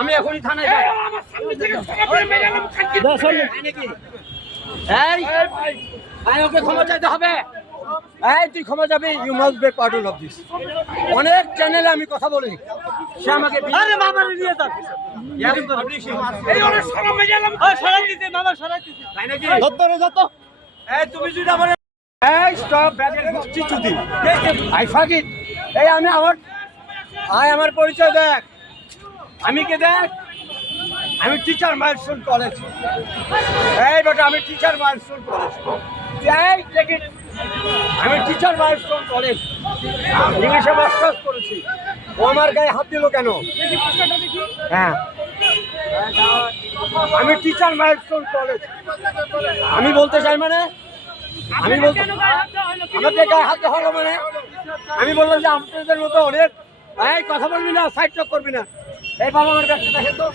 আমি এখনই থানায় ওকে ক্ষমা চাইতে হবে। তুই ক্ষমা যাবি, you must be part of this. অনেক চ্যানেলে আমি কথা বলি, সে আমাকে তুমি যদি আমার আমার পরিচয় দেখ, আমি কে দেখ, আমি টিচার মাইলস্টোন কলেজ। এই বেটা আমি টিচার মাইলস্টোন কলেজ, আমি টিচার মাইলস্টোন কলেজ ইংলিশে মাস্টার্স করেছি। ও আমার গায়ে হাত দিল কেন? হ্যাঁ আমি টিচার মাইলস্টোন কলেজ। আমি বলতে চাই মানে আমি বলতে আমাদের গায়ে হাত হলো মানে আমি বললাম যে আপনাদের মতো অনেক কথা বলবি না, সাইড টক করবি না। এই বাবা আমার ব্যবসা দেখেন তো।